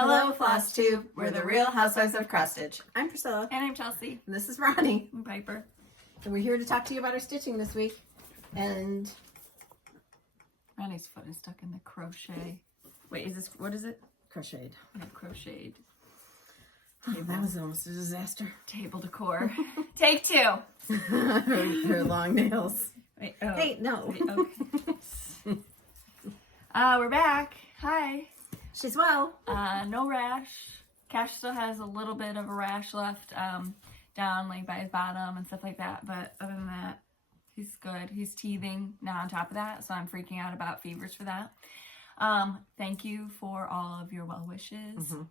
Hello, Flosstube. We're the Real Housewives of Cross Stitch. I'm Priscilla. And I'm Chelsea. And this is Ronnie. I'm Piper. And we're here to talk to you about our stitching this week. And Ronnie's foot is stuck in the crochet. Wait, is this, what is it? crocheted. Yeah, crocheted. That was almost a disaster. Table decor. Take two. her long nails. Wait, oh. Hey, no. Okay. We're back. Hi. She's well. No rash. Cash still has a little bit of a rash left down like by his bottom and stuff like that. But other than that, he's good. He's teething now on top of that. So I'm freaking out about fevers for that. Thank you for all of your well wishes. Mm-hmm.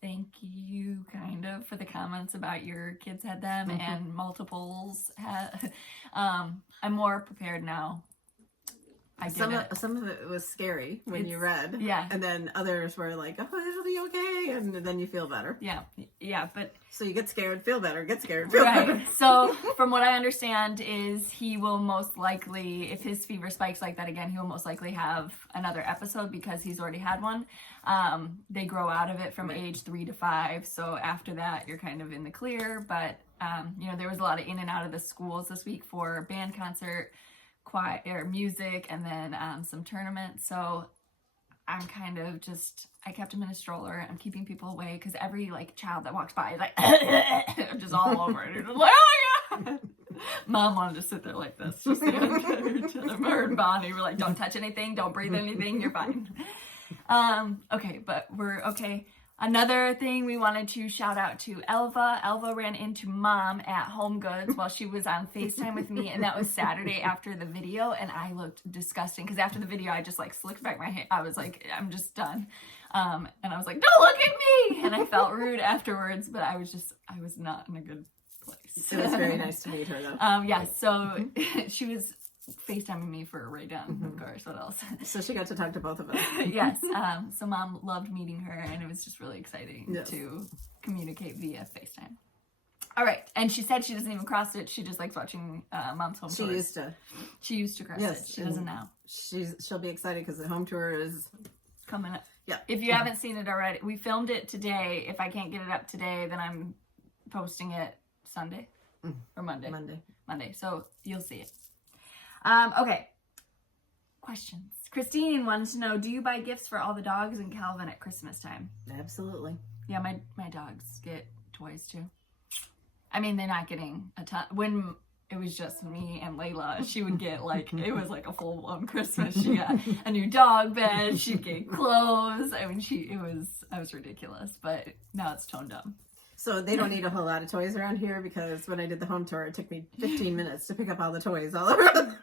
Thank you kind of for the comments about your kids had them Mm-hmm. and multiples had. I'm more prepared now. I get it. Some of it was scary when you read. Yeah. And then others were like, oh, it'll be okay. And then you feel better. Yeah, but So you get scared, feel better, get scared, feel right. better. So from what I understand is he will most likely, if his fever spikes like that again, he will most likely have another episode because he's already had one. They grow out of it from age 3 to 5. So after that, you're kind of in the clear. But, there was a lot of in and out of the schools this week for band concert, choir, or music, and then some tournaments. So I'm kind of I kept him in a stroller. I'm keeping people away because every child that walks by is like just all over it. Just like, oh my god. Mom wanted to sit there like this. Just her and Bonnie were like, don't touch anything, don't breathe anything, you're fine. Okay, but we're okay. Another thing we wanted to shout out to Elva. Elva ran into Mom at Home Goods while she was on FaceTime with me, and that was Saturday after the video, and I looked disgusting because after the video I just slicked back my hair. I was like, I'm just done. And I was like, don't look at me! And I felt rude afterwards, but I was not in a good place. It was very nice to meet her though. Yeah, so she was FaceTiming me for Ray Dunn, of course. What else? So she got to talk to both of us. Yes. So Mom loved meeting her, and it was just really exciting to communicate via FaceTime. All right. And she said she doesn't even cross stitch. She just likes watching Mom's home tours. She used to cross stitch. She doesn't now. She'll be excited because the home tour is coming up. Yeah. If you haven't seen it already, we filmed it today. If I can't get it up today, then I'm posting it Sunday or Monday. Monday. So you'll see it. Okay. Questions. Christine wanted to know, do you buy gifts for all the dogs and Calvin at Christmas time? Absolutely. Yeah, my dogs get toys too. I mean, they're not getting a ton. When it was just me and Layla, she would get it was like a full-blown Christmas. She got a new dog bed, she'd get clothes. I mean, I was ridiculous, but now it's toned down. So they don't need a whole lot of toys around here because when I did the home tour, it took me 15 minutes to pick up all the toys all over.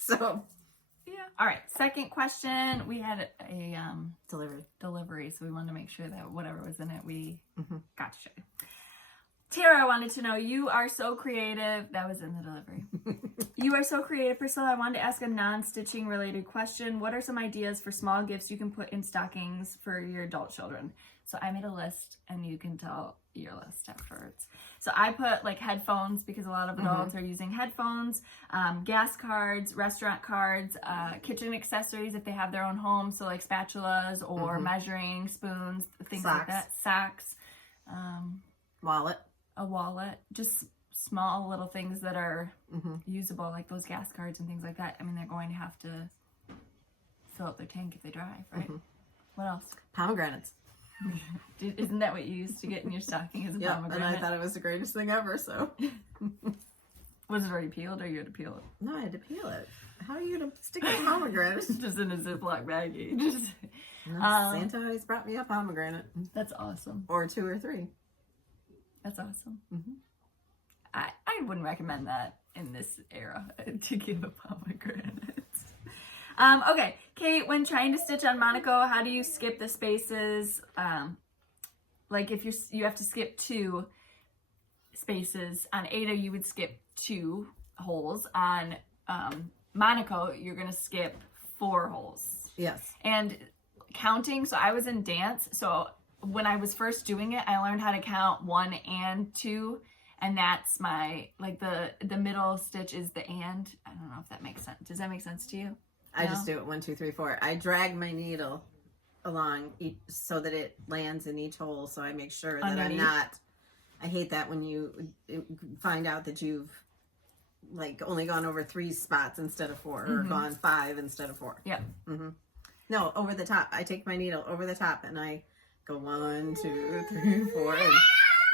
So yeah. All right. Second question. We had a delivery, so we wanted to make sure that whatever was in it, we got to show you. Tara wanted to know, you are so creative. That was in the delivery. You are so creative, Priscilla. I wanted to ask a non-stitching related question. What are some ideas for small gifts you can put in stockings for your adult children? So I made a list, and you can tell your list afterwards. So I put headphones because a lot of adults are using headphones, gas cards, restaurant cards, kitchen accessories if they have their own home. So spatulas or measuring spoons, things like that. Socks. Wallet. A wallet. Just small little things that are usable, like those gas cards and things like that. I mean, they're going to have to fill up their tank if they drive, right? What else? Pomegranates. Isn't that what you used to get in your stocking as a pomegranate? And I thought it was the greatest thing ever, so. Was it already peeled, or you had to peel it? No, I had to peel it. How are you going to stick a pomegranate? Just in a Ziploc baggie. Santa always brought me a pomegranate. That's awesome. Or 2 or 3. That's awesome. I wouldn't recommend that in this era to give a pomegranate. Okay, Kate, when trying to stitch on Monaco, how do you skip the spaces? If you have to skip 2 spaces. On Ada, you would skip 2 holes. On Monaco, you're going to skip 4 holes. Yes. And counting, so I was in dance, so when I was first doing it, I learned how to count 1 and 2, and that's my, the middle stitch is the and. I don't know if that makes sense. Does that make sense to you? I just do it 1, 2, 3, 4. I drag my needle along each, so that it lands in each hole. So I make sure that Underneath. I'm not. I hate that when you find out that you've like only gone over 3 spots instead of 4, or gone 5 instead of 4. Yep. No, over the top. I take my needle over the top and I go 1, 2, 3, 4. And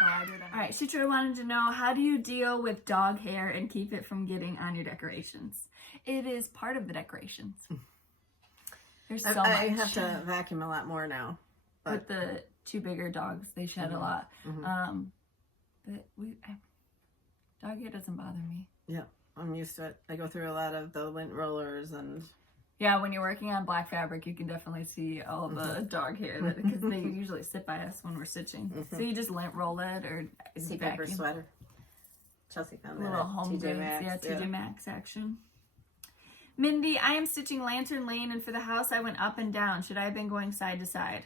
All right, Shitra wanted to know, how do you deal with dog hair and keep it from getting on your decorations? It is part of the decorations. There's so much. I have to vacuum a lot more now. With the 2 bigger dogs, they shed a lot. But dog hair doesn't bother me. Yeah, I'm used to it. I go through a lot of the lint rollers and... Yeah, when you're working on black fabric, you can definitely see all the dog hair, because they usually sit by us when we're stitching. So you just lint roll it or sea paper vacuum. sweater. Chelsea found that Little at home TJ goods, Maxx. TJ Maxx action. Mindy, I am stitching Lantern Lane, and for the house, I went up and down. Should I have been going side to side?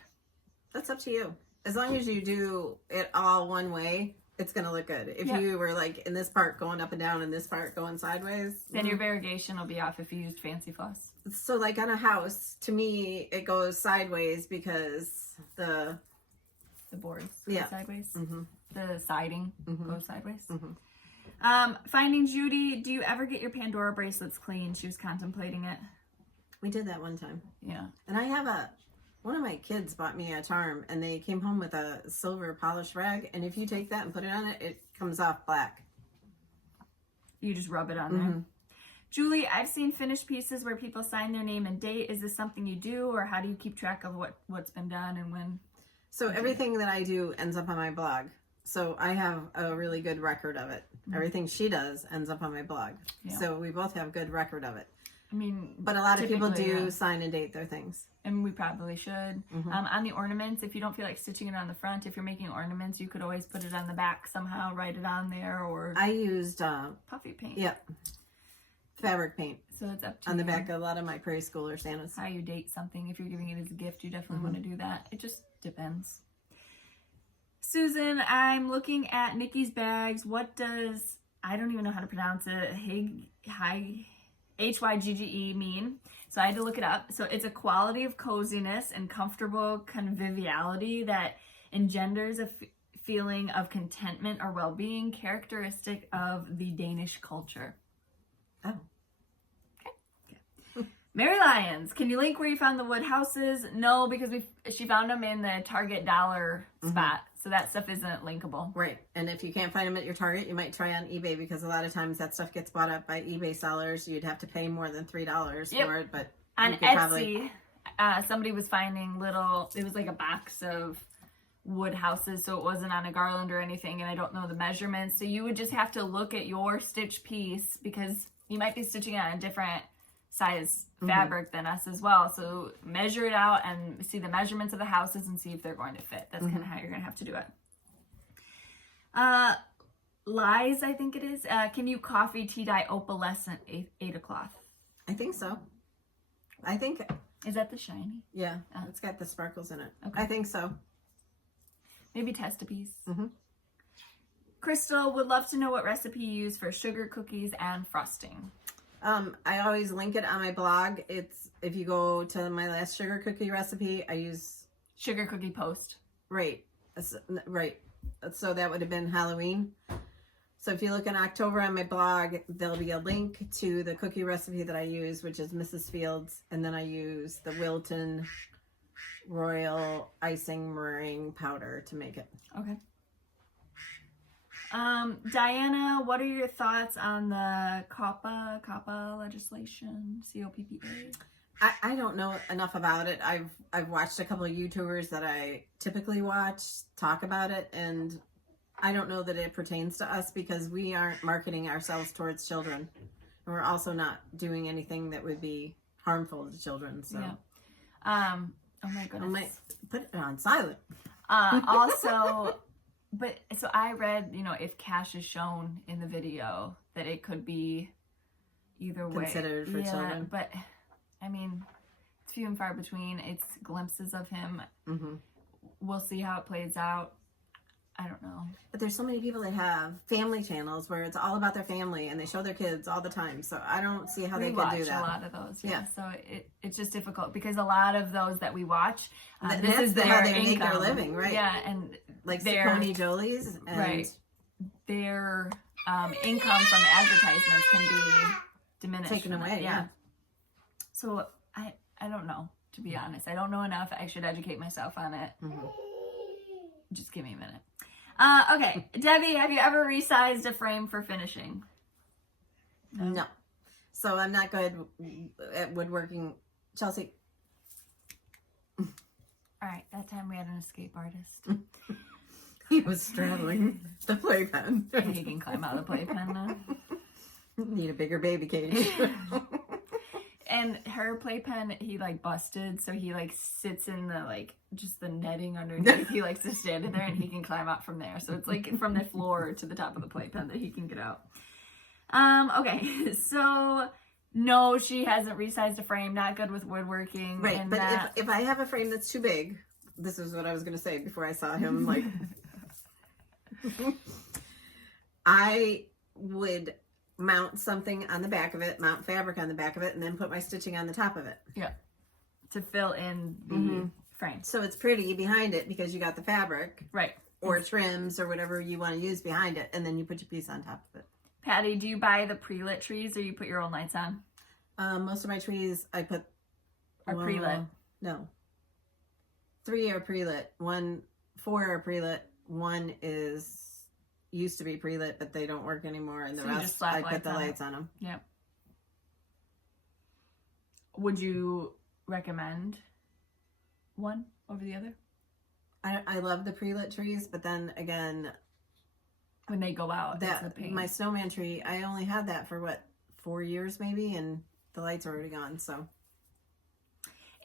That's up to you. As long as you do it all one way, it's going to look good. If you were like in this part going up and down and this part going sideways, then your variegation will be off if you used fancy floss. So like on a house, to me, it goes sideways because the boards go sideways. The siding goes sideways. Finding Judy, do you ever get your Pandora bracelets clean? She was contemplating it. We did that one time. Yeah. And I have one of my kids bought me a charm, and they came home with a silver polished rag, and if you take that and put it on it, it comes off black. You just rub it on there. Julie, I've seen finished pieces where people sign their name and date. Is this something you do, or how do you keep track of what's been done and when? So everything that I do ends up on my blog. So I have a really good record of it. Everything she does ends up on my blog. Yeah. So we both have good record of it. I mean, but a lot of people do sign and date their things. And we probably should. On the ornaments, if you don't feel like stitching it on the front, if you're making ornaments, you could always put it on the back somehow, write it on there, or... I used... puffy paint. Yeah. Fabric paint. So it's up to on the back of a lot of my prairie schooler Santas. How you date something. If you're giving it as a gift, you definitely want to do that. It just depends. Susan, I'm looking at Nikki's bags. What does... I don't even know how to pronounce it. Hygge mean. So I had to look it up. So it's a quality of coziness and comfortable conviviality that engenders a feeling of contentment or well-being, characteristic of the Danish culture. Oh. Okay. Mary Lyons, can you link where you found the wood houses? No, because she found them in the Target dollar spot. So that stuff isn't linkable. Right. And if you can't find them at your Target, you might try on eBay, because a lot of times that stuff gets bought up by eBay sellers. You'd have to pay more than $3 for it. But on Etsy, somebody was finding it was like a box of wood houses, so it wasn't on a garland or anything, and I don't know the measurements. So you would just have to look at your stitch piece, because you might be stitching it on a different size fabric than us as well. So measure it out and see the measurements of the houses and see if they're going to fit. That's kind of how you're going to have to do it. Lies, I think it is. Can you coffee tea dye opalescent Aida cloth? I think so. I think. Is that the shiny? Yeah, it's got the sparkles in it. Okay. I think so. Maybe test a piece. Crystal would love to know what recipe you use for sugar cookies and frosting. I always link it on my blog. It's, if you go to my last sugar cookie recipe, I use sugar cookie post. Right. So that would have been Halloween. So if you look in October on my blog, there'll be a link to the cookie recipe that I use, which is Mrs. Fields, and then I use the Wilton Royal Icing Meringue powder to make it. Okay. Diana, what are your thoughts on the COPPA legislation? COPPA? I don't know enough about it. I've watched a couple of YouTubers that I typically watch talk about it, and I don't know that it pertains to us, because we aren't marketing ourselves towards children, and we're also not doing anything that would be harmful to children. So, oh my goodness, I might put it on silent. Also. But so I read, if cash is shown in the video, that it could be either way considered for children. But I mean, it's few and far between. It's glimpses of him. We'll see how it plays out. I don't know. But there's so many people that have family channels where it's all about their family and they show their kids all the time. So I don't see how they could do that. A lot of those. Yeah. So it's just difficult because a lot of those that we watch, this that's is their how they income. make their living, right? Yeah, and like their pchollyjollyfarms and right. Their income from advertisements can be diminished, taken away. Yeah. So I don't know, to be honest. I don't know enough. I should educate myself on it. Mm-hmm. Just give me a minute. Okay, Debbie, have you ever resized a frame for finishing? No. So I'm not good at woodworking. Chelsea. All right, that time we had an escape artist. He was straddling the playpen. He can climb out of the playpen now. Need a bigger baby cage. And her playpen, he like busted, so he like sits in the like just the netting underneath. He likes to stand in there and he can climb out from there. So it's like from the floor to the top of the playpen that he can get out. Okay, so no, she hasn't resized a frame. Not good with woodworking. Right, and but if I have a frame that's too big, this is what I was going to say before I saw him. Like, I would mount something on the back of it, mount fabric on the back of it, and then put my stitching on the top of it. Yeah. To fill in the frame. So it's pretty behind it because you got the fabric. Right. Or trims or whatever you want to use behind it, and then you put your piece on top of it. Patty, do you buy the pre-lit trees or you put your own lights on? Most of my trees I put... Are pre-lit? No. 3 are pre-lit. 4 are pre-lit. 1 is... used to be pre-lit, but they don't work anymore, and the So you rest just slap I put the lights on lights on them. Yep. Would you recommend one over the other? I love the pre-lit trees, but then again, when they go out, it's a pain. My snowman tree, I only had that for what, 4 years maybe, and the lights are already gone. So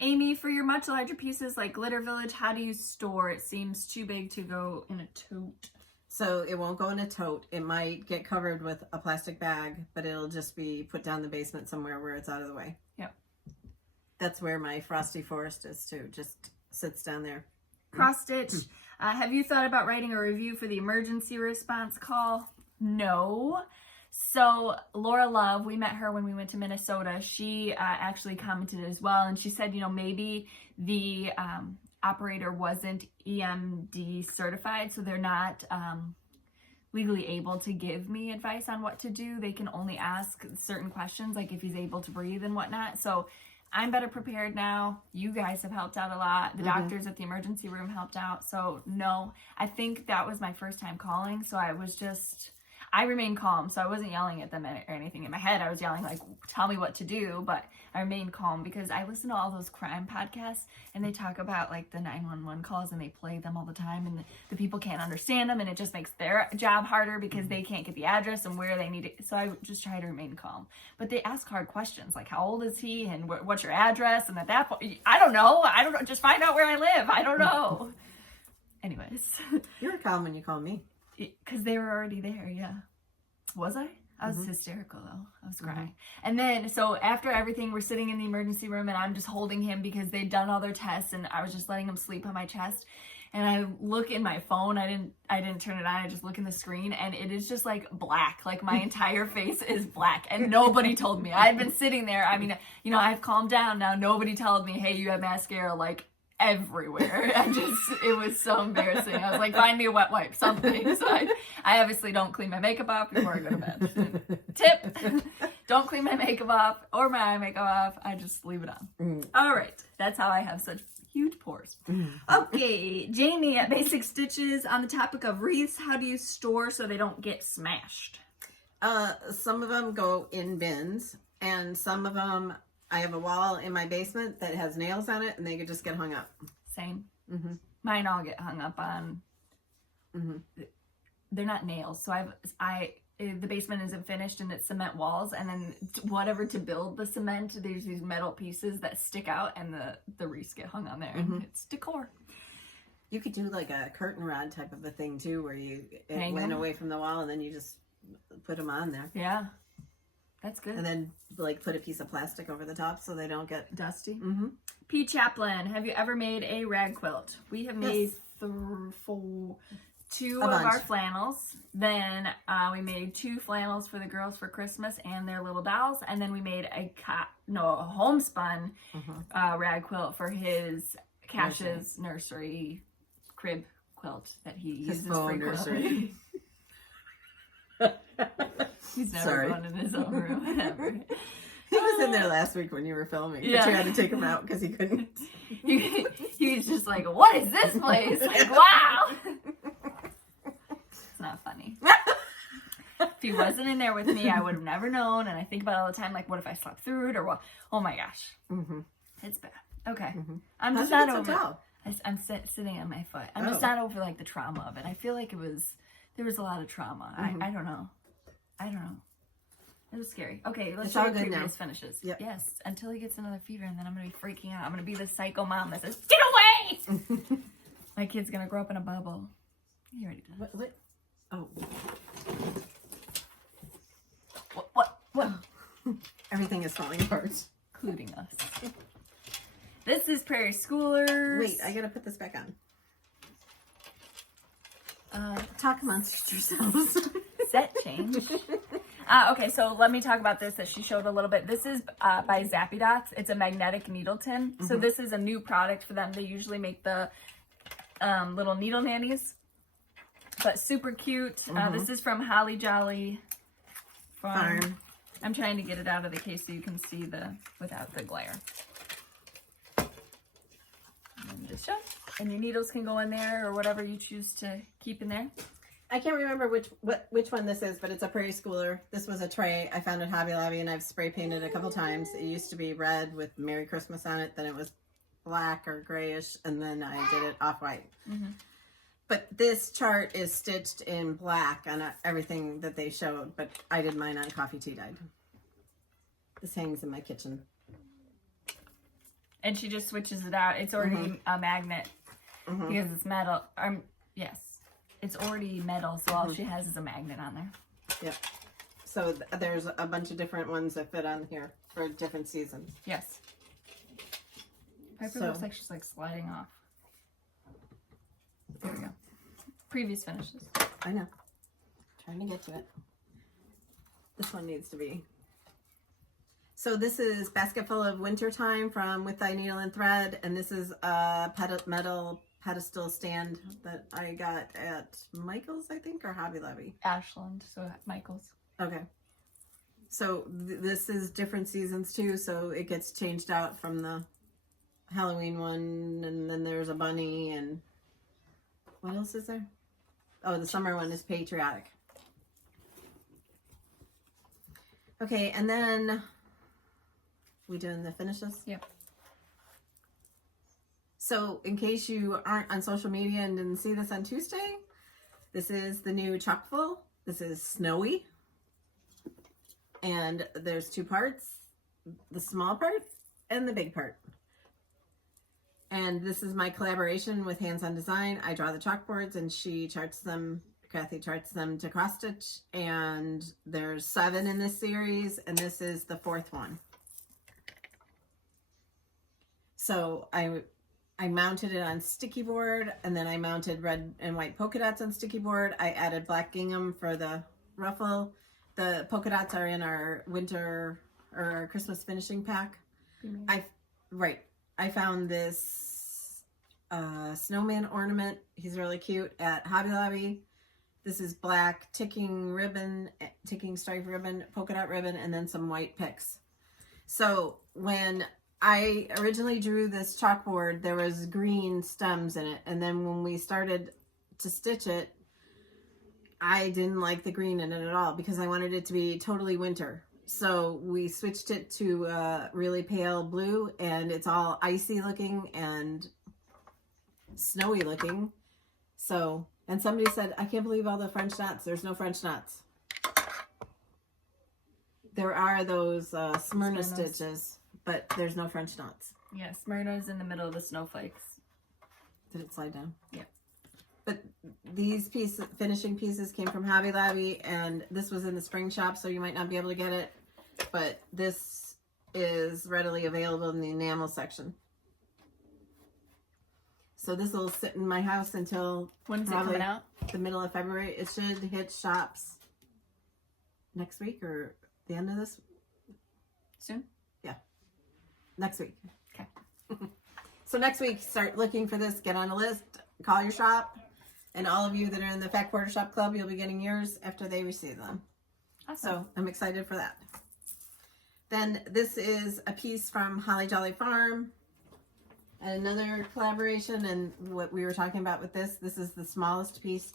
Amy, for your much larger pieces like Glitter Village, how do you store? It seems too big to go in a tote. So it won't go in a tote. It might get covered with a plastic bag, but it'll just be put down the basement somewhere where it's out of the way. Yep. That's where my Frosty Forest is too. Just sits down there. Cross stitch. Have you thought about writing a review for the emergency response call? No. So Laura Love, we met her when we went to Minnesota. She actually commented as well, and she said, you know, maybe the operator wasn't EMD certified, so they're not legally able to give me advice on what to do. They can only ask certain questions, like if he's able to breathe and whatnot. So I'm better prepared now. You guys have helped out a lot. The doctors at the emergency room helped out. So no, I think that was my first time calling. So I remained calm. So I wasn't yelling at them or anything in my head. I was yelling like, tell me what to do. But I remained calm because I listen to all those crime podcasts and they talk about like the 911 calls and they play them all the time and the people can't understand them and it just makes their job harder because they can't get the address and where they need it. So I just try to remain calm. But they ask hard questions like how old is he and what's your address? And at that point, I don't know. Just find out where I live. I don't know. Anyways. You were calm when you called me. Because they were already there, yeah. Was I? I was hysterical, though. I was crying. And then, so after everything, we're sitting in the emergency room, and I'm just holding him because they'd done all their tests, and I was just letting him sleep on my chest. And I look in my phone. I didn't turn it on. I just look in the screen, and it is just, like, black. Like, my entire face is black, and nobody told me. I'd been sitting there. I mean, you know, I've calmed down now. Nobody told me, hey, you have mascara, like, everywhere. It was so embarrassing. I was like, find me a wet wipe, something. So I obviously don't clean my makeup off before I go to bed. Tip, don't clean my makeup off or my eye makeup off. I just leave it on. All right. That's how I have such huge pores. Okay. Jamie at Basic Stitches, on the topic of wreaths, how do you store so they don't get smashed? Some of them go in bins and some of them I have a wall in my basement that has nails on it, and they could just get hung up. Same. Mine all get hung up on. They're not nails, so the basement isn't finished, and it's cement walls, and then whatever to build the cement, there's these metal pieces that stick out, and the wreaths get hung on there, and it's decor. You could do like a curtain rod type of a thing too, where it went away from the wall, and then you just put them on there. Yeah. That's good. And then, like, put a piece of plastic over the top so they don't get dusty. P. Chaplin, have you ever made a rag quilt? We have made two A of bunch. our flannels. Then we made 2 flannels for the girls for Christmas and their little dolls. And then we made a homespun rag quilt for his Cash's nursery crib quilt that he uses for nursery. He's never Sorry. going in his own room. Whatever. He was in there last week when you were filming. Yeah. But you had to take him out because he couldn't. He was just like, what is this place? Like, wow. It's not funny. If he wasn't in there with me, I would have never known. And I think about it all the time, like, what if I slept through it or what? Oh my gosh. Mm-hmm. It's bad. Okay. Mm-hmm. I'm just How'd not you get so over tall? I'm sitting on my foot. I'm just not over, like, the trauma of it. I feel like there was a lot of trauma. I don't know. It was scary. Okay, let's It's show all the good previous now. finishes. Yep. Yes, until he gets another fever, and then I'm going to be freaking out. I'm going to be the psycho mom that says, get away! My kid's going to grow up in a bubble. He already does. What? Oh. What? Everything is falling apart. Including us. This is Prairie Schoolers. Wait, I gotta put this back on. Talk amongst yourselves. Set change. Okay, so let me talk about this that she showed a little bit. This is by Zappy Dots. It's a magnetic needle tin. So this is a new product for them. They usually make the little needle nannies, but super cute. This is from Jollyfarm. Farm. I'm trying to get it out of the case so you can see without the glare. And this show. And your needles can go in there or whatever you choose to keep in there. I can't remember which one this is, but it's a Prairie Schooler. This was a tray I found at Hobby Lobby, and I've spray painted a couple times. It used to be red with Merry Christmas on it. Then it was black or grayish, and then I did it off-white. But this chart is stitched in black on everything that they showed, but I did mine on coffee tea dyed. This hangs in my kitchen. And she just switches it out. It's already a magnet because it's metal. Yes, it's already metal, so all she has is a magnet on there. Yep. So there's a bunch of different ones that fit on here for different seasons. Yes. Piper So- looks like she's like sliding off. There we go. Previous finishes. I know. Trying to get to it. This one needs to be. So this is Basket Full of Wintertime from With Thy Needle and Thread, and this is a metal pedestal stand that I got at Michael's, I think, or Hobby Lobby. Ashland, so Michael's. Okay. So this is different seasons too, so it gets changed out from the Halloween one, and then there's a bunny, and what else is there? Oh, the summer one is patriotic. Okay, and then we doing the finishes? Yep. So in case you aren't on social media and didn't see this on Tuesday, this is the new Chalkfull. This is Snowy. And there's 2 parts, the small part and the big part. And this is my collaboration with Hands On Design. I draw the chalkboards and she charts them, Kathy charts them to cross stitch. And there's 7 in this series, and this is the 4th one. So I mounted it on sticky board, and then I mounted red and white polka dots on sticky board. I added black gingham for the ruffle. The polka dots are in our winter or our Christmas finishing pack. I found this snowman ornament. He's really cute at Hobby Lobby. This is black ticking stripe ribbon, polka dot ribbon, and then some white picks. So when I originally drew this chalkboard, there was green stems in it, and then when we started to stitch it, I didn't like the green in it at all because I wanted it to be totally winter. So we switched it to really pale blue, and it's all icy looking and snowy looking. So, and somebody said, I can't believe all the French knots. There's no French knots. There are those Smyrna stitches, but there's no French knots. Yes, Smyrna's in the middle of the snowflakes. Did it slide down? Yeah. But these finishing pieces came from Hobby Lobby, and this was in the spring shop, so you might not be able to get it. But this is readily available in the enamel section. So this will sit in my house until When's it probably coming out? the middle of February. It should hit shops next week or the end of this. Soon? Next week. Okay. So next week, start looking for this. Get on a list. Call your shop. And all of you that are in the Fat Quarter Shop Club, you'll be getting yours after they receive them. Awesome. So I'm excited for that. Then this is a piece from Jollyfarm. And another collaboration. And what we were talking about with this is the smallest piece.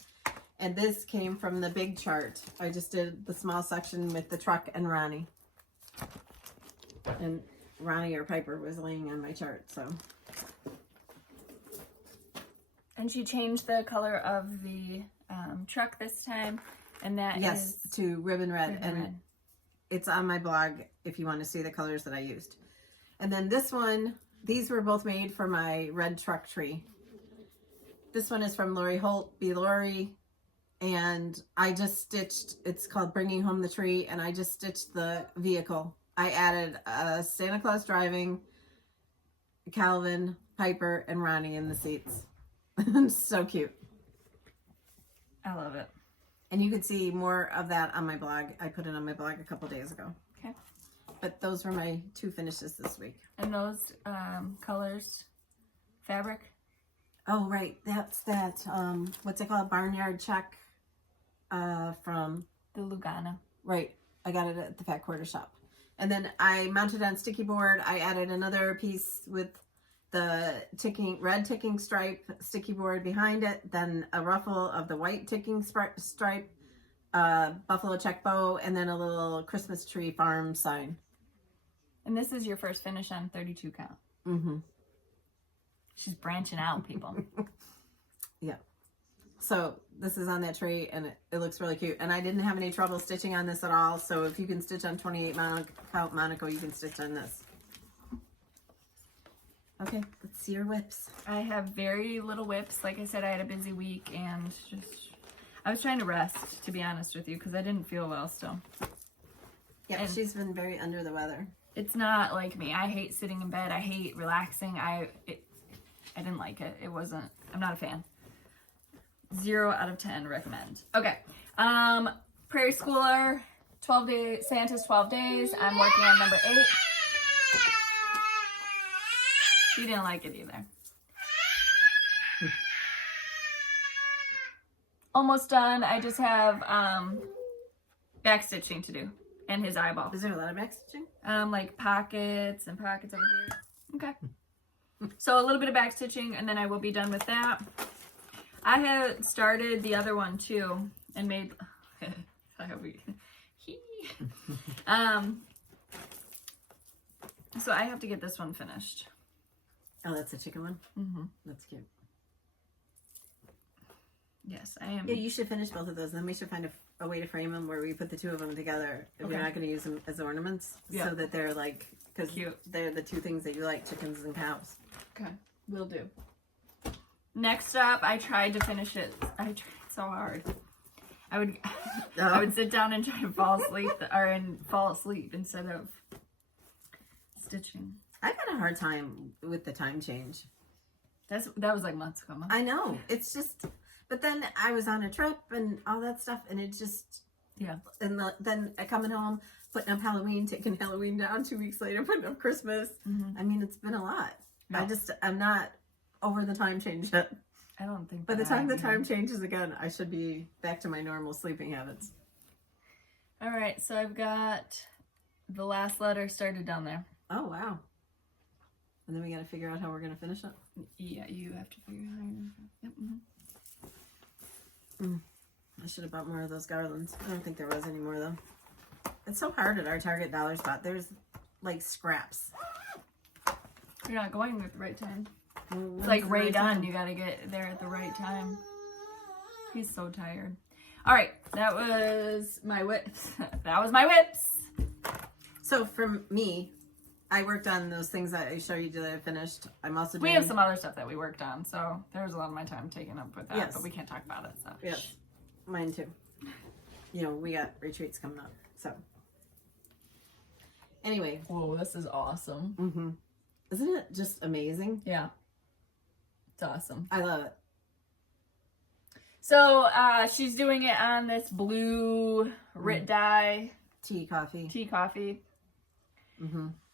And this came from the big chart. I just did the small section with the truck and Ronnie. And Ronnie or Piper was laying on my chart, so. And she changed the color of the truck this time, and that yes, is to ribbon red. ribbon and red. It's on my blog if you want to see the colors that I used. And then this one, these were both made for my red truck tree. This one is from Lori Holt, B. Lori, and I just stitched, it's called Bringing Home the Tree, and I just stitched the vehicle. I added Santa Claus driving, Calvin, Piper, and Ronnie in the seats. So cute. I love it. And you can see more of that on my blog. I put it on my blog a couple days ago. Okay. But those were my 2 finishes this week. And those colors, fabric? Oh, right. That's that, what's it called? Barnyard Check from... The Lugana. Right. I got it at the Fat Quarter Shop. And then I mounted on sticky board. I added another piece with the red ticking stripe sticky board behind it. Then a ruffle of the white ticking stripe, buffalo check bow, and then a little Christmas tree farm sign. And this is your first finish on 32 count. Mm-hmm. She's branching out, people. Yeah. So this is on that tree, and it looks really cute. And I didn't have any trouble stitching on this at all. So if you can stitch on 28 count Monaco, you can stitch on this. Okay, let's see your whips. I have very little whips. Like I said, I had a busy week, and I was trying to rest, to be honest with you, because I didn't feel well still. Yeah, And she's been very under the weather. It's not like me. I hate sitting in bed. I hate relaxing. I didn't like it. I'm not a fan. 0 out of 10 recommend. Okay. Prairie Schooler, 12 days, Santa's 12 days. I'm working on number 8. She didn't like it either. Almost done. I just have back stitching to do and his eyeball. Is there a lot of back stitching? Like pockets and pockets over here. Okay. So a little bit of back stitching, and then I will be done with that. I have started the other one too and made I hope so I have to get this one finished. Oh, that's a chicken one? Mm-hmm. That's cute. Yes, I am. Yeah, you should finish both of those. Then we should find a way to frame them where we put the 2 of them together if Okay. you're not going to use them as ornaments. Yeah. So that they're like, because they're the 2 things that you like, chickens and cows. Okay, will do. Next up, I tried to finish it. I tried so hard. I would sit down and try to fall asleep instead of stitching. I've had a hard time with the time change. That was like months ago. I know. It's just, but then I was on a trip and all that stuff, and it just, yeah. And then coming home, putting up Halloween, taking Halloween down 2 weeks later, putting up Christmas. Mm-hmm. I mean, it's been a lot. No. I'm not over the time change yet. I don't think By the time the time changes again, I should be back to my normal sleeping habits. All right, so I've got the last letter started down there. Oh, wow. And then we got to figure out how we're going to finish it. Yeah, you have to figure out how you're going to. Yep. Mm-hmm. I should have bought more of those garlands. I don't think there was any more, though. It's so hard at our Target dollar spot. There's, like, scraps. You're not going at the right time. Well, It's like when's the Ray right Dunn. time? You got to get there at the right time. He's so tired. All right, that was my whips. That was my whips. So, for me, I worked on those things that I showed you that I finished. I'm also doing... We have some other stuff that we worked on, so there's a lot of my time taken up with that, Yes. but we can't talk about it. So Yes, mine too. You know, we got retreats coming up, so. Anyway. Whoa, this is awesome. Mm-hmm. Isn't it just amazing? Yeah. It's awesome. I love it. So she's doing it on this blue Rit dye Tea coffee.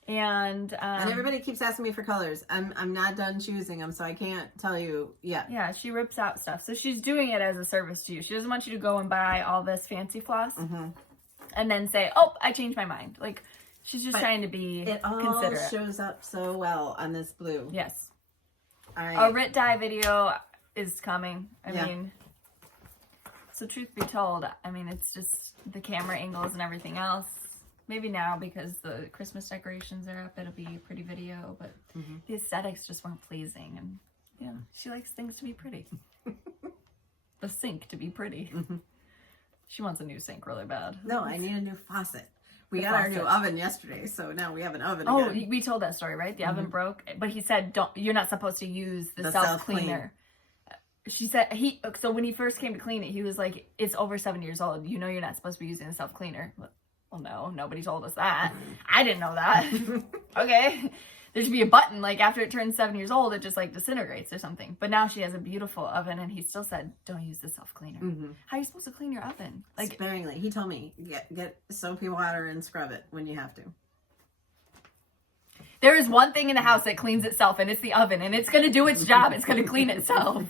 And and everybody keeps asking me for colors. I'm not done choosing them, so I can't tell you yet. Yeah, she rips out stuff. So she's doing it as a service to you. She doesn't want you to go and buy all this fancy floss and then say, "Oh, I changed my mind." Like, she's just trying to be considerate. It all shows up so well on this blue. Yes. A Rit dye video is coming. I mean, so truth be told, I mean, it's just the camera angles and everything else. Maybe now, because the Christmas decorations are up, it'll be a pretty video, but the aesthetics just weren't pleasing. And, you know, she likes things to be pretty. The sink to be pretty. She wants a new sink really bad. No, I need a new faucet. We got our new oven yesterday, so now we have an oven again. Oh, we told that story, right? The oven broke, but he said, you're not supposed to use the self-cleaner. She said, so when he first came to clean it, he was like, it's over 7 years old. You know you're not supposed to be using the self-cleaner. Well, no, nobody told us that. I didn't know that. Okay. There should be a button, like, after it turns 7 years old, it just, like, disintegrates or something. But now she has a beautiful oven, and he still said, don't use the self-cleaner. How are you supposed to clean your oven? Like, sparingly. He told me, get soapy water and scrub it when you have to. There is one thing in the house that cleans itself, and it's the oven, and it's going to do its job. It's going to clean itself.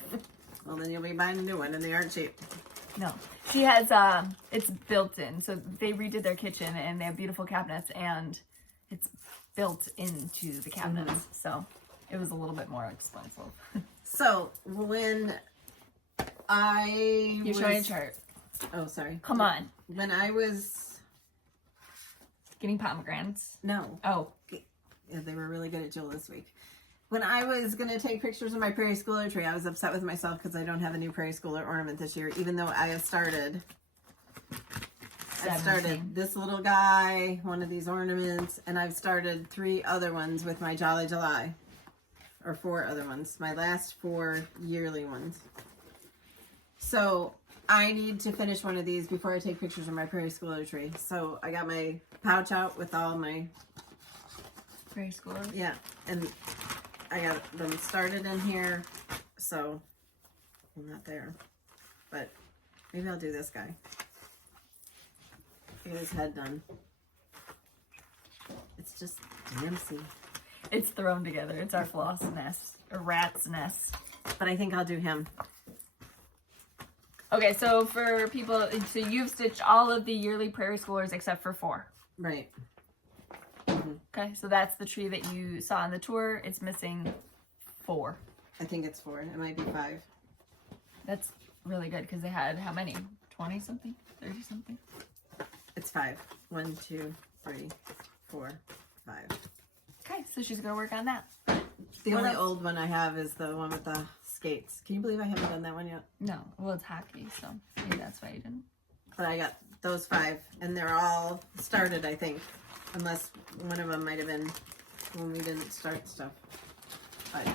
Well, then you'll be buying a new one, and they aren't cheap. No. She has, it's built in. So they redid their kitchen, and they have beautiful cabinets, and it's built into the cabinets. So it was a little bit more expensive. So when You're showing a chart. Oh, sorry. Come on. When I was getting pomegranates. No. Oh. Yeah, they were really good at Jewel this week. When I was going to take pictures of my Prairie Schooler tree, I was upset with myself because I don't have a new Prairie Schooler ornament this year, even though I have started. I've started this little guy, one of these ornaments, and I've started 3 other ones with my Jolly July. Or 4 other ones. My last 4 yearly ones. So I need to finish one of these before I take pictures of my Prairie Schooler tree. So I got my pouch out with all my Prairie Schoolers? Yeah. And I got them started in here. So I'm not there. But maybe I'll do this guy. Get his head done. It's just DMC. It's thrown together. It's our floss nest. A rat's nest. But I think I'll do him. Okay, so for people, so you've stitched all of the yearly Prairie Schoolers except for 4. Right. Okay, so that's the tree that you saw on the tour. It's missing 4. I think it's 4. It might be 5. That's really good because they had how many? 20 something? 30 something? It's 5. 1, 2, 3, 4, 5. Okay, so she's gonna work on that. The only old one I have is the one with the skates. Can you believe I haven't done that one yet? No, well it's hockey, so maybe that's why you didn't. But I got those 5, and they're all started, I think. Unless one of them might have been when we didn't start stuff. But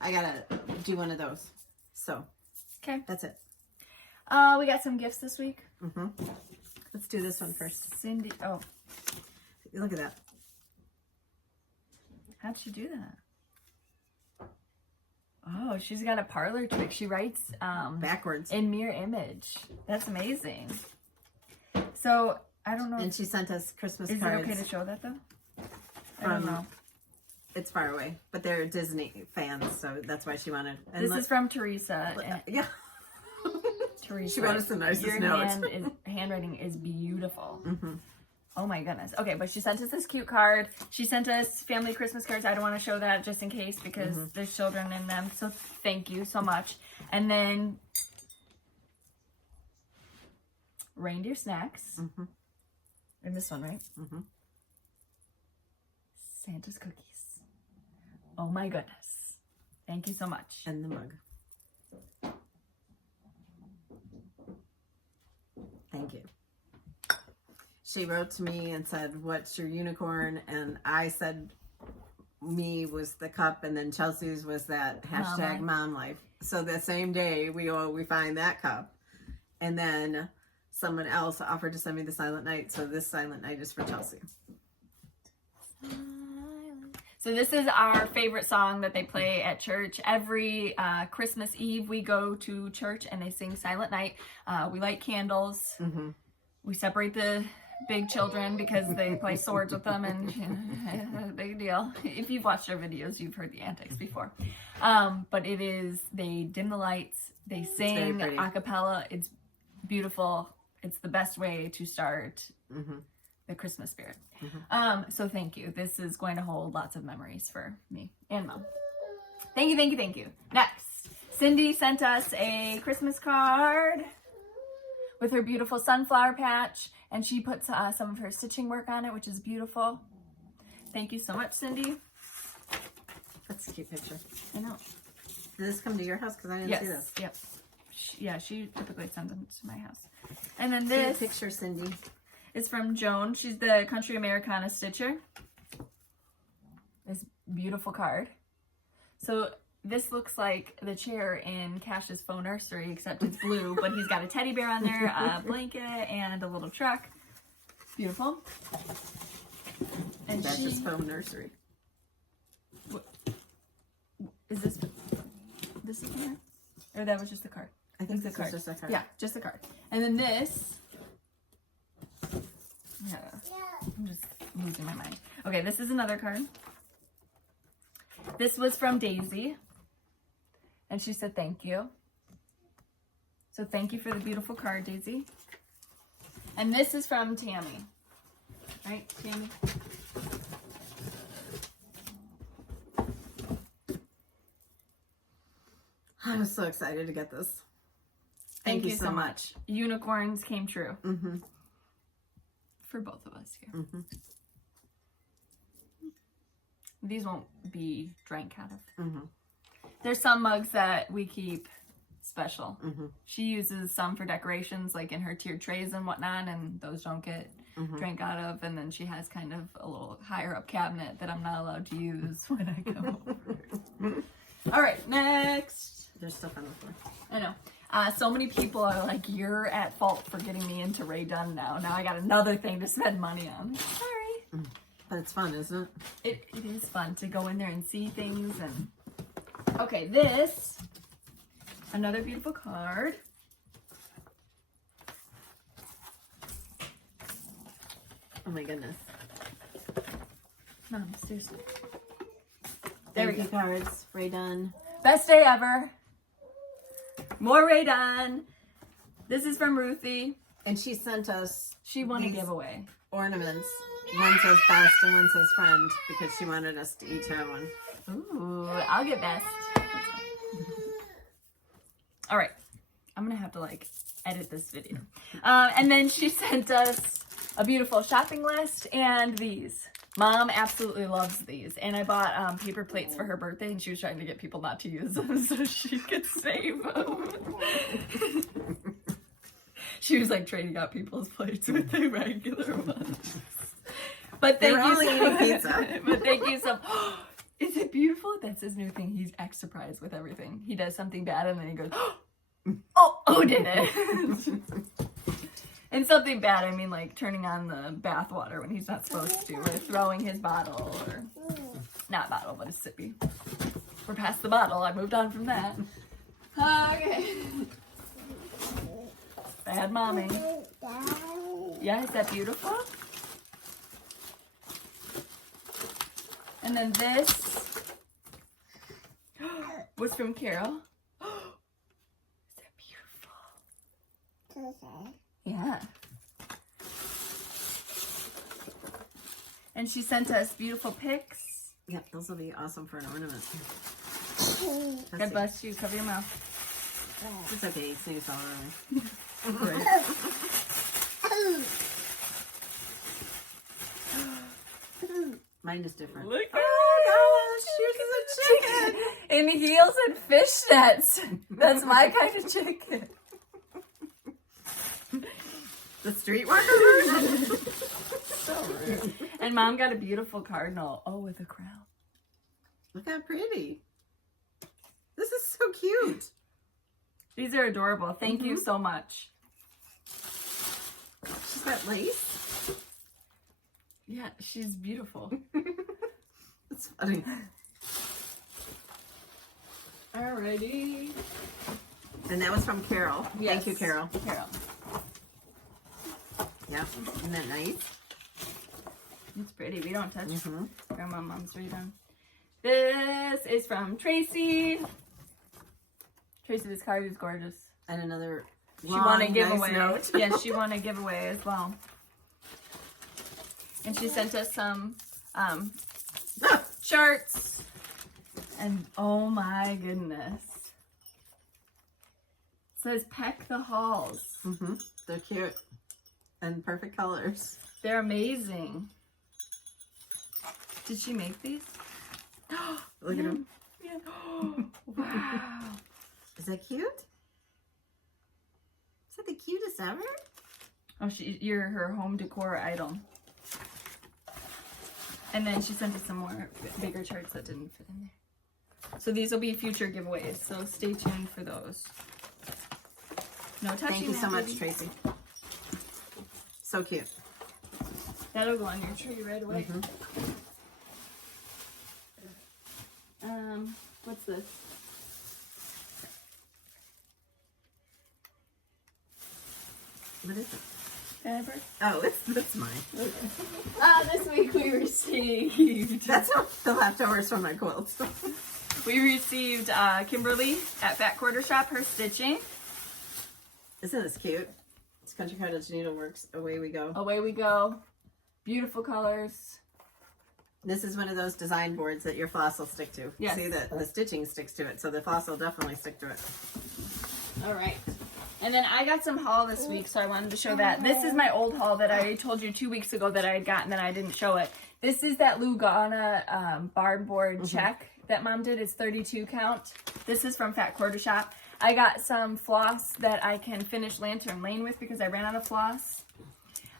I gotta do one of those. So, okay, that's it. We got some gifts this week. Let's do this one first. Cindy, oh. Look at that. How'd she do that? Oh, she's got a parlor trick. She writes backwards in mirror image. That's amazing. So I don't know. And she sent us Christmas cards. Is it okay to show that though? I don't know. It's far away, but they're Disney fans, so that's why she wanted. And this is from Teresa. Yeah. Teresa, she wrote us the nicest your note. Handwriting is beautiful. Oh my goodness. Okay, but she sent us this cute card. She sent us family Christmas cards. I don't want to show that just in case because there's children in them. So thank you so much. And then reindeer snacks. And this one, right? Santa's cookies. Oh my goodness. Thank you so much. And the mug. Thank you. She wrote to me and said, what's your unicorn? And I said, me was the cup, and then Chelsea's was that hashtag mom life. So the same day we find that cup. And then someone else offered to send me the Silent Night. So this Silent Night is for Chelsea. So this is our favorite song that they play at church. Every Christmas Eve we go to church and they sing Silent Night. We light candles. Mm-hmm. We separate the big children because they play swords with them, and it's a big deal. If you've watched our videos, you've heard the antics before. But they dim the lights, they sing a cappella. It's beautiful. It's the best way to start the Christmas spirit. So thank you. This is going to hold lots of memories for me and Mom. Thank you, thank you, thank you. Next, Cindy sent us a Christmas card with her beautiful sunflower patch, and she puts some of her stitching work on it, which is beautiful. Thank you so much, Cindy. That's a cute picture. I know. Did this come to your house? Because I didn't see this. Yep. She typically sends them to my house. And then this picture, Cindy, is from Joan. She's the Country Americana stitcher. This beautiful card. So this looks like the chair in Cash's faux nursery, except it's blue, but he's got a teddy bear on there, a blanket, and a little truck. Beautiful. And Cash's faux nursery. Is this is from her? Or that was just the card? I think this is just a card. Yeah, just a card. And then this. Yeah, I'm just losing my mind. Okay, this is another card. This was from Daisy. And she said thank you. So thank you for the beautiful card, Daisy. And this is from Tammy. Right, Tammy? I was so excited to get this. Thank you so much. Unicorns came true. Mm-hmm. For both of us here. Mm-hmm. These won't be drank out of. Mm-hmm. There's some mugs that we keep special. Mm-hmm. She uses some for decorations, like in her tiered trays and whatnot, and those don't get drank out of. And then she has kind of a little higher up cabinet that I'm not allowed to use when I come over. All right, next. There's stuff on the floor. I know. So many people are like, you're at fault for getting me into Ray Dunn now. Now I got another thing to spend money on. Sorry. But it's fun, isn't it? It is fun to go in there and see things. And okay, this, another beautiful card. Oh my goodness. Mom, seriously. There we go. Cards, Ray Dunn. Best day ever. More Ray Dunn. This is from Ruthie. And she sent us She won a giveaway. ornaments. One says best and one says friend because she wanted us to each have one. Ooh, I'll get best. All right. I'm going to have to like edit this video. And then she sent us a beautiful shopping list and these. Mom absolutely loves these. And I bought paper plates for her birthday, and she was trying to get people not to use them so she could save them. She was like trading out people's plates with the regular ones. But thank you so pizza. But thank you so. Is it beautiful? That's his new thing. He's X surprised with everything. He does something bad and then he goes, "Oh, who did it?" And something bad, I mean like turning on the bath water when he's not supposed to, or throwing his bottle, or not bottle, but a sippy. We're past the bottle. I moved on from that. Okay. Bad mommy. Yeah, is that beautiful? And then this was from Carol. Is that beautiful? Yeah. And she sent us beautiful pics. Yep, those will be awesome for an ornament. God bless you. Cover your mouth. It's okay. Sneeze all over. Great. Mine is different. Look at Oh my gosh, she's a chicken. in heels and fishnets. That's my kind of chicken. The streetwalker version. So rude. And Mom got a beautiful cardinal. Oh, with a crown. Look how pretty. This is so cute. These are adorable. Thank you so much. She's got lace. Yeah, she's beautiful. That's funny. Alrighty. And that was from Carol. Yes. Thank you, Carol. Carol. Yeah, isn't that nice? It's pretty. We don't touch Mm-hmm. Grandma Mom's redone. This is from Tracy. Tracy, this card is gorgeous. And another She won a long, giveaway. nice note. Yes, she won a giveaway as well. And she sent us some charts. And oh my goodness. It says peck the halls. Mm-hmm. They're cute. And perfect colors. They're amazing. Did she make these? Look at them. Yeah. Wow. Is that cute? Is that the cutest ever? Oh, you're her home decor item. And then she sent us some more bigger charts that didn't fit in there. So these will be future giveaways, so stay tuned for those. No touching. Thank you so that, much, baby. Tracy. So cute. That'll go on your tree right away. Mm-hmm. What's this? What is it? Fabric? Oh, that's mine. This week we received. That's the leftovers from my quilts. We received Kimberly at Fat Quarter Shop, her stitching. Isn't this cute? It's Country Cottage Needleworks. Away we go. Away we go. Beautiful colors. This is one of those design boards that your floss will stick to. Yes. See that the stitching sticks to it, so the floss will definitely stick to it. All right. And then I got some haul this week, so I wanted to show that. This is my old haul that I told you 2 weeks ago that I had gotten that I didn't show it. This is that Lugana barnboard check that Mom did. It's 32 count. This is from Fat Quarter Shop. I got some floss that I can finish Lantern Lane with because I ran out of floss.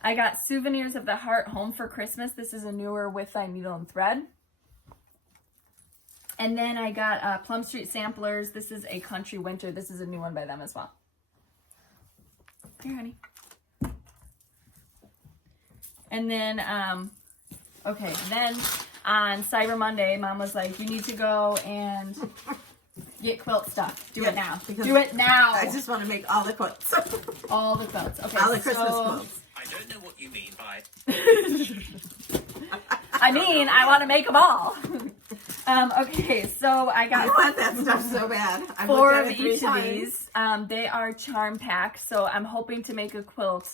I got Souvenirs of the Heart Home for Christmas. This is a newer With Thy Needle and Thread. And then I got Plum Street Samplers. This is a Country Winter. This is a new one by them as well. Here, honey. And then, okay, then on Cyber Monday, Mom was like, you need to go and get quilt stuff. Do it now. Do it now. I just want to make all the quilts. All the quilts. Okay, All the Christmas quilts. I don't know what you mean by... I mean, I want to make them all. Okay, so I I got want that stuff so bad. I've 4 looked of at it 3 each of times. these. They are charm packs, so I'm hoping to make a quilt.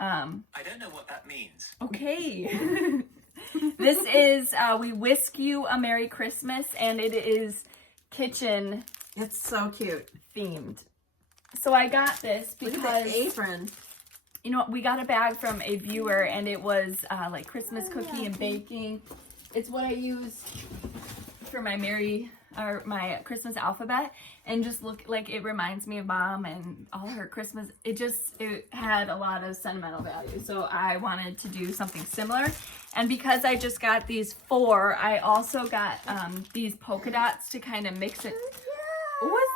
I don't know what that means. Okay. This is We Whisk You a Merry Christmas, and it is kitchen It's so cute. themed. So I got this Look because, at the apron. you know, we got a bag from a viewer, and it was like Christmas cookie and baking. It's what I use for my my Christmas alphabet, and just look like it reminds me of Mom and all her Christmas. It had a lot of sentimental value, so I wanted to do something similar. And because I just got these 4, I also got these polka dots to kind of mix it. What's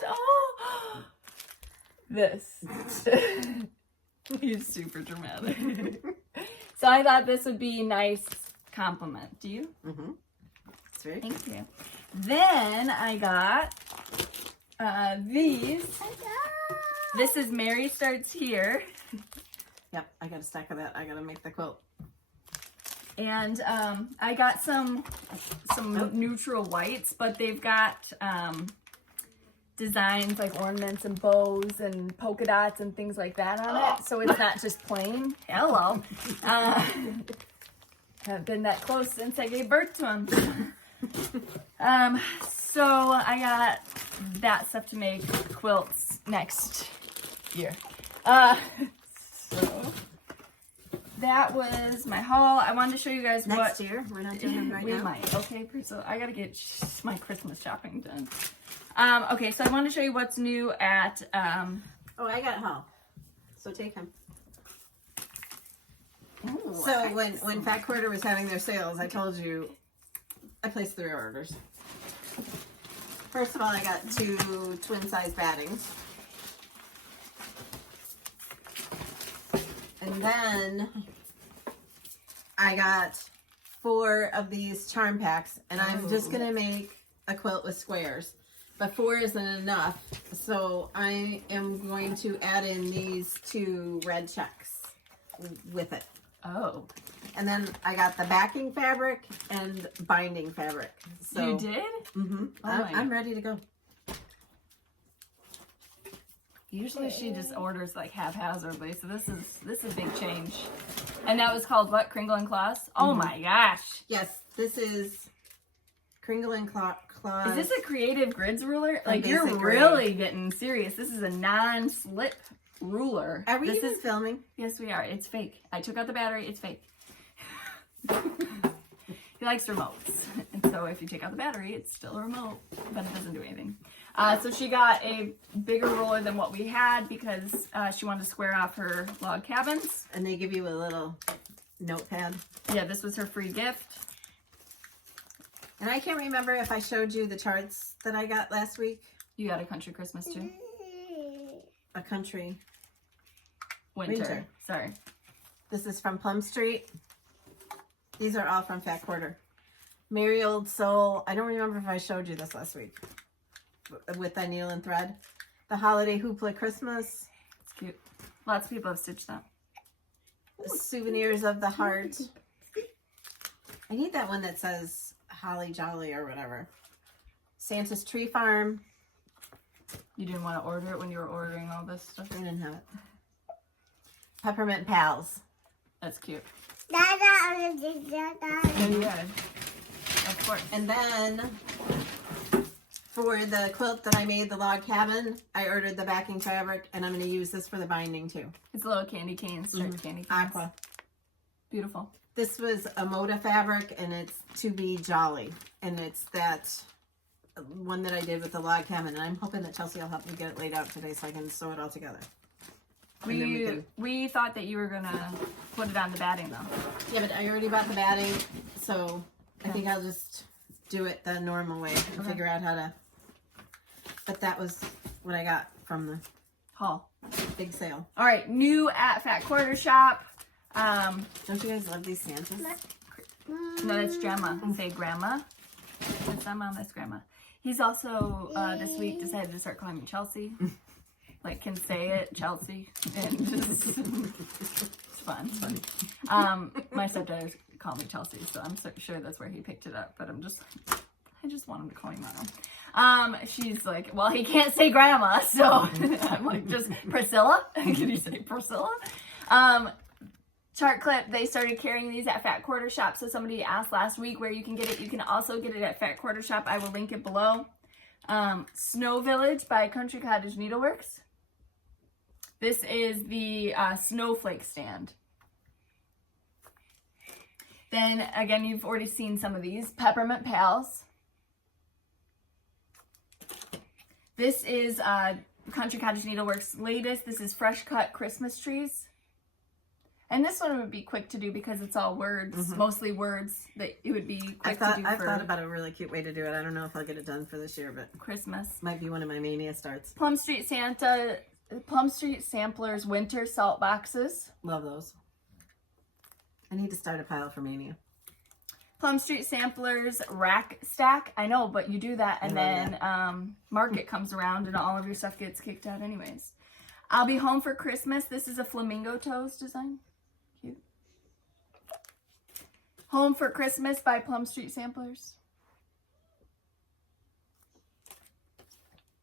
that? Oh, this. He's super dramatic. So I thought this would be a nice compliment. Do you? Mm-hmm. It's very Thank you. Then I got these. This is Mary Starts Here. Yep, I got a stack of that. I gotta make the quilt. And I got some neutral whites, but they've got designs like ornaments and bows and polka dots and things like that on it. So it's not just plain. Hello. Haven't been that close since I gave birth to him. So I got that stuff to make quilts next year. So that was my haul. I wanted to show you guys Next year. We're not doing it right we now. might. Okay, Priscilla, I gotta get my Christmas shopping done. Okay, so I want to show you what's new at Oh, I got haul. So take him. ooh, So when Fat Quarter was having their sales, I told you I placed 3 orders. First of all, I got 2 twin-size battings. And then I got 4 of these charm packs, and I'm just gonna make a quilt with squares, but 4 isn't enough, so I am going to add in these 2 red checks with it. Oh. And then I got the backing fabric and binding fabric. So You did? Mm-hmm. Oh I'm ready to go. Usually she just orders like haphazardly, so this is a big change. And that was called what? Kringle and Claws? Oh my gosh. Yes, this is Kringle and Claws. Is this a creative grids ruler? Like you're basic really getting serious. This is a non-slip ruler. Are we this even is filming? Yes, we are. It's fake. I took out the battery. It's fake. He likes remotes. And so if you take out the battery, it's still a remote, but it doesn't do anything. So she got a bigger ruler than what we had because she wanted to square off her log cabins. And they give you a little notepad. Yeah, this was her free gift. And I can't remember if I showed you the charts that I got last week. You got a country Christmas too? A country. Winter. Sorry. This is from Plum Street. These are all from Fat Quarter. Merry Old Soul. I don't remember if I showed you this last week. With the needle and thread. The Holiday Hoopla Christmas. It's cute. Lots of people have stitched that. Souvenirs of the Heart. I need that one that says Holly Jolly or whatever. Santa's Tree Farm. You didn't want to order it when you were ordering all this stuff? I didn't have it. Peppermint Pals. That's cute. Oh, Yeah. Of course. And then for the quilt that I made, the log cabin, I ordered the backing fabric, and I'm going to use this for the binding too. It's a little candy cane, striped candy cane. Aqua. Beautiful. This was a Moda fabric, and it's To Be Jolly, and it's that one that I did with the log cabin, and I'm hoping that Chelsea will help me get it laid out today so I can sew it all together. And then We thought that you were gonna put it on the batting though. Yeah, but I already bought the batting, so I think I'll just do it the normal way and figure out how to. But that was what I got from the Haul. big sale. All right, new at Fat Quarter Shop. Don't you guys love these Santas? No, that's Gemma. Say Grandma. That's my mom. That's Grandma. He's also this week decided to start calling me Chelsea. Like can say it, Chelsea, and just it's fun. It's funny. My stepdad called me Chelsea, so I'm sure that's where he picked it up. But I just want him to call me Mom. She's like, well, he can't say Grandma, so I'm like, just Priscilla. Can you say Priscilla? Chart clip. They started carrying these at Fat Quarter Shop. So somebody asked last week where you can get it. You can also get it at Fat Quarter Shop. I will link it below. Snow Village by Country Cottage Needleworks. This is the snowflake stand. Then again, you've already seen some of these. Peppermint Pals. This is Country Cottage Needleworks' latest. This is Fresh Cut Christmas Trees. And this one would be quick to do because it's all words, mostly words that it would be quick to do I've thought about a really cute way to do it. I don't know if I'll get it done for this year, but Christmas. Might be one of my mania starts. Plum Street Samplers Winter Salt Boxes. Love those. I need to start a pile for mania. Plum Street Samplers Rack Stack. I know, but you do that and then market comes around and all of your stuff gets kicked out anyways. I'll Be Home for Christmas. This is a flamingo toes design. Cute. Home for Christmas by Plum Street Samplers.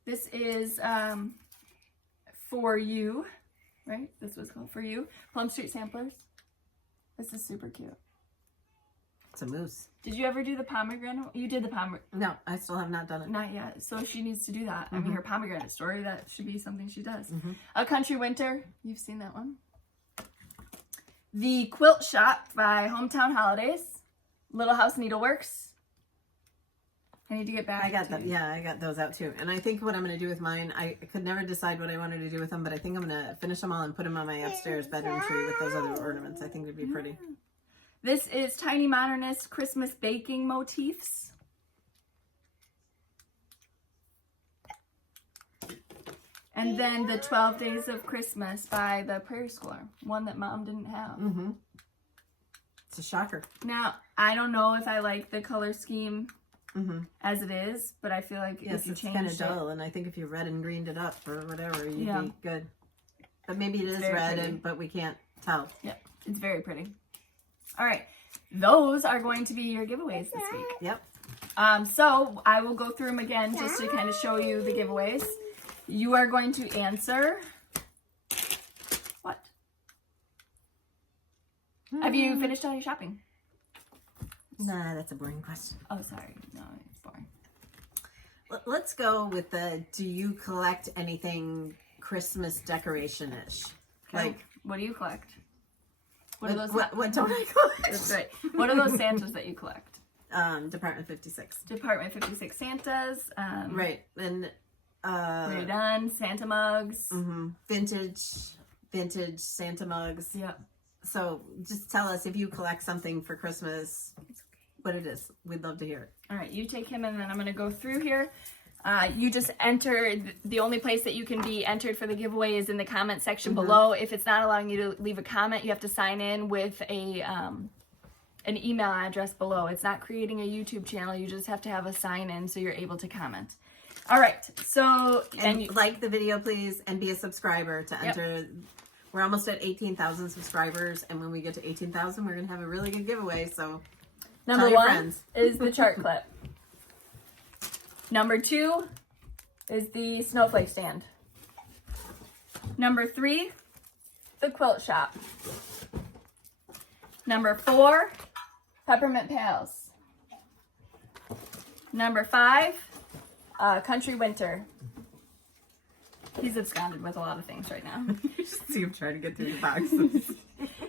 This is For You, right? This was called For You. Plum Street Samplers. This is super cute. It's a moose. Did you ever do the pomegranate? You did the pomegranate. No, I still have not done it. Not yet. So she needs to do that. I mean, her pomegranate story, that should be something she does. A Country Winter. You've seen that one. The Quilt Shop by Hometown Holidays. Little House Needleworks. I need to get back. I got them. Yeah, I got those out too. And I think what I'm going to do with mine, I could never decide what I wanted to do with them, but I think I'm going to finish them all and put them on my upstairs bedroom tree with those other ornaments. I think it'd be pretty. This is Tiny Modernist Christmas Baking Motifs. And then the 12 Days of Christmas by the Prairie Schooler. One that Mom didn't have. It's a shocker. Now, I don't know if I like the color scheme Mm-hmm. as it is, but I feel like Yes, if you it's kind change of it, dull, and I think if you red and greened it up or whatever, you'd Yeah. be good. But maybe it is very red, pretty. but we can't tell. yeah, it's very pretty. All right, those are going to be your giveaways this week. Yep. So I will go through them again just to kind of show you the giveaways. You are going to answer. What? Have you finished all your shopping? Nah, that's a boring question. Oh, sorry. No, it's boring. Let's go with the, do you collect anything Christmas decoration-ish? Okay. Like, What do you collect? What are those? what don't I collect? That's right. What are those Santas that you collect? Department 56. Department 56 Santas. Right. And When you're done, Santa mugs. vintage Santa mugs. Yep. So just tell us if you collect something for Christmas, what it is. We'd love to hear it. All right, you take him, and then I'm going to go through here. You just enter, the only place that you can be entered for the giveaway is in the comment section below. If it's not allowing you to leave a comment, you have to sign in with a an email address below. It's not creating a YouTube channel. You just have to have a sign in so you're able to comment. All right, so... And like the video, please, and be a subscriber to enter. We're almost at 18,000 subscribers, and when we get to 18,000, we're going to have a really good giveaway, so Number tell your one friends. is the chart clip. Number 2 is the snowflake stand. Number 3, the quilt shop. Number 4, peppermint pails. Number 5, country winter. He's absconded with a lot of things right now. You should see him trying to get through the box.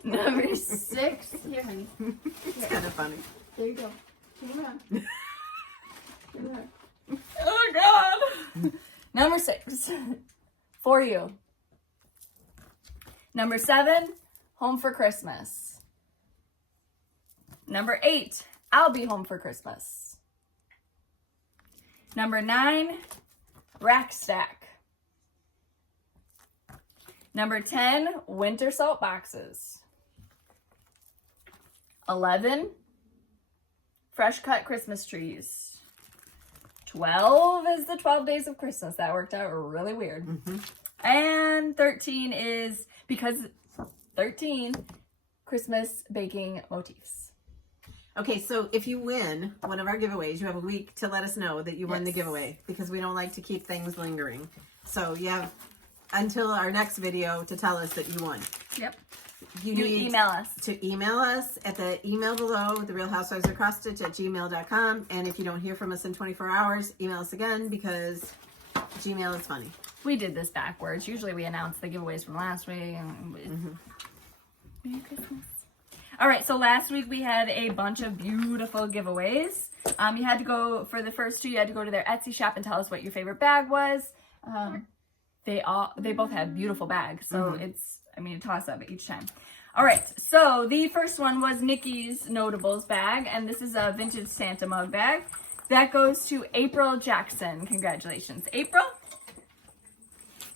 Number 6, here, honey. It's kind of funny. There you go. Turn around. Turn around. Oh, God. Number 6, for you. Number 7, home for Christmas. Number 8, I'll be home for Christmas. Number 9, rack stack. Number 10, winter salt boxes. 11, fresh cut Christmas trees. 12 is the 12 days of Christmas. That worked out really weird. And 13 is, because 13, Christmas baking motifs. Okay, so if you win one of our giveaways, you have a week to let us know that you won the giveaway, because we don't like to keep things lingering. So you have until our next video to tell us that you won. Yep. You You need email us. to email us at the email below, therealhousewivesacrosstitch@gmail.com. And if you don't hear from us in 24 hours, email us again, because Gmail is funny. We did this backwards. Usually we announce the giveaways from last week. And Merry Christmas. All right, so last week we had a bunch of beautiful giveaways. You had to go, for the first 2, you had to go to their Etsy shop and tell us what your favorite bag was. They both had beautiful bags, so it's, I mean, a toss-up each time. All right, so the first one was Nikki's Notables bag, and this is a vintage Santa mug bag. That goes to April Jackson. Congratulations, April.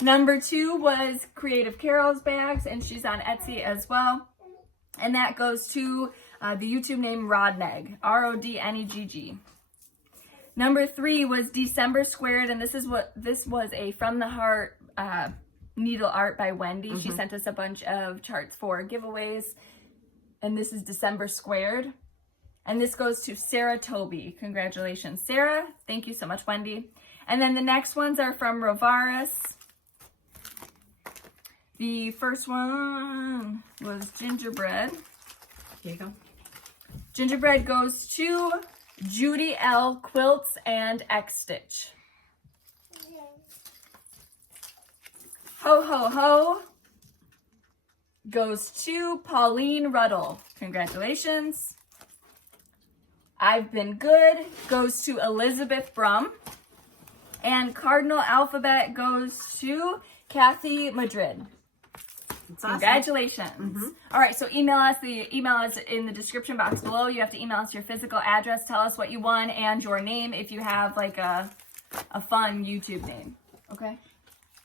Number 2 was Creative Carol's bags, and she's on Etsy as well. And that goes to the YouTube name Rodnegg, Rodnegg. Number 3 was December Squared, and this was a From the Heart needle art by Wendy. She sent us a bunch of charts for giveaways, and this is December Squared. And this goes to Sarah Toby. Congratulations, Sarah. Thank you so much, Wendy. And then the next ones are from Rovaris. The first one was gingerbread. Here you go. Gingerbread goes to Judy L. Quilts and X Stitch. Ho Ho Ho goes to Pauline Ruddle. Congratulations. I've Been Good goes to Elizabeth Brum. And Cardinal Alphabet goes to Kathy Madrid. It's awesome. Congratulations. All right, so email us. The email is in the description box below. You have to email us your physical address, tell us what you won, and your name if you have like a fun YouTube name. Okay?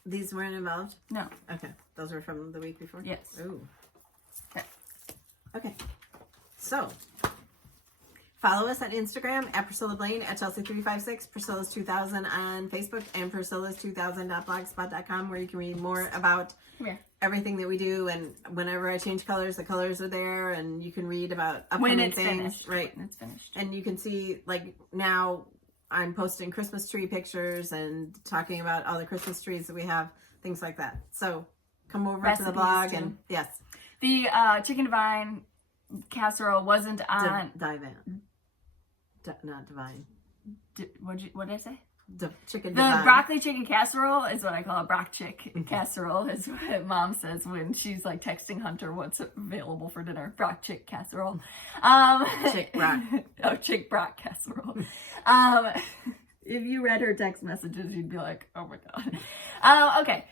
These weren't involved? No. Okay. Those were from the week before? Yes. Ooh. Okay. Okay. So, follow us on Instagram at Priscilla Blaine, at Chelsea356, Priscilla's 2000 on Facebook, and Priscilla's2000.blogspot.com, where you can read more about everything that we do. And whenever I change colors, the colors are there, and you can read about upcoming when it's things. finished. Right. When it's finished. And you can see, like, now I'm posting Christmas tree pictures and talking about all the Christmas trees that we have, things like that. So come over to the blog too. and yes. The chicken divine casserole wasn't on. Not divine. What did I say? Chicken The divine. broccoli chicken casserole is what I call a brock chick casserole, is what Mom says when she's like texting Hunter what's available for dinner. Brock chick casserole. Chick brock. Oh, chick brock casserole. If you read her text messages, you'd be like, oh my God. Okay.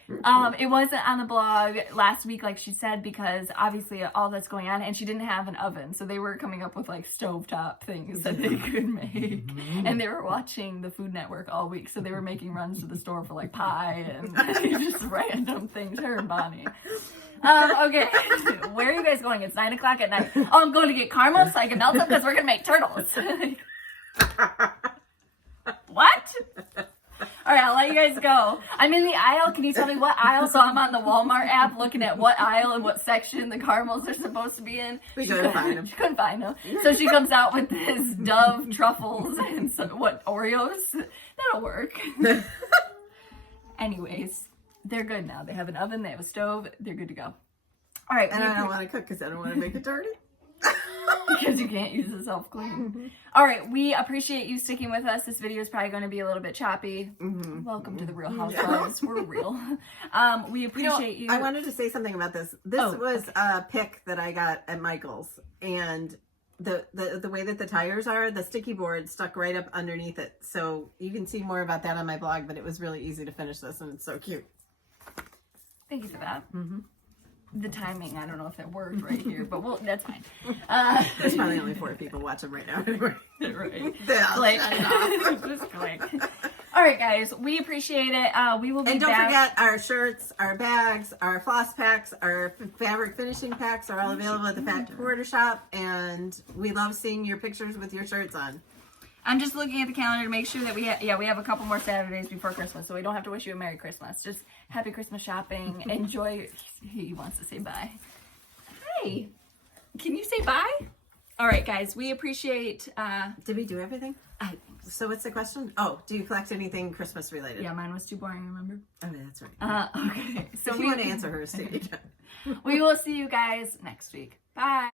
It wasn't on the blog last week, like she said, because obviously all that's going on, and she didn't have an oven. So they were coming up with like stovetop things that they could make. And they were watching the Food Network all week. So they were making runs to the store for like pie and just random things, her and Bonnie. Okay. Where are you guys going? It's 9 o'clock at night. Oh, I'm going to get caramel so I can melt them because we're going to make turtles. What? All right, I'll let you guys go. I'm in the aisle. Can you tell me what aisle? So I'm on the Walmart app looking at what aisle and what section the caramels are supposed to be in. We couldn't find them. She couldn't find them. So she comes out with this Dove truffles and what, Oreos? That'll work. Anyways, they're good now. They have an oven. They have a stove. They're good to go. All right. And I don't want to cook because I don't want to make it dirty. Because you can't use the self-clean. All right, we appreciate you sticking with us. This video is probably going to be a little bit choppy. Welcome to the Real Housewives. We're real. We appreciate you. I wanted to say something about this. This was a pick that I got at Michael's, and the way that the tires are, the sticky board stuck right up underneath it. So you can see more about that on my blog, but it was really easy to finish this, and it's so cute. Thank you for that. The timing, I don't know if it worked right here, but that's fine. There's probably only 4 people watching right now anyway. Right. Like, Just click. All right, guys, we appreciate it. We will be and don't back. forget our shirts, our bags, our floss packs, our fabric finishing packs are all available at the Fat Quarter Shop, and we love seeing your pictures with your shirts on. I'm just looking at the calendar to make sure that we have a couple more Saturdays before Christmas, so we don't have to wish you a Merry Christmas. Just happy Christmas shopping. Enjoy. He wants to say bye. Hi. Can you say bye? All right, guys. We appreciate. Did we do everything? I think so. So what's the question? Oh, do you collect anything Christmas related? Yeah, mine was too boring. Remember? Oh, that's right. Okay. So if you want to answer hers, too, you can. We will see you guys next week. Bye.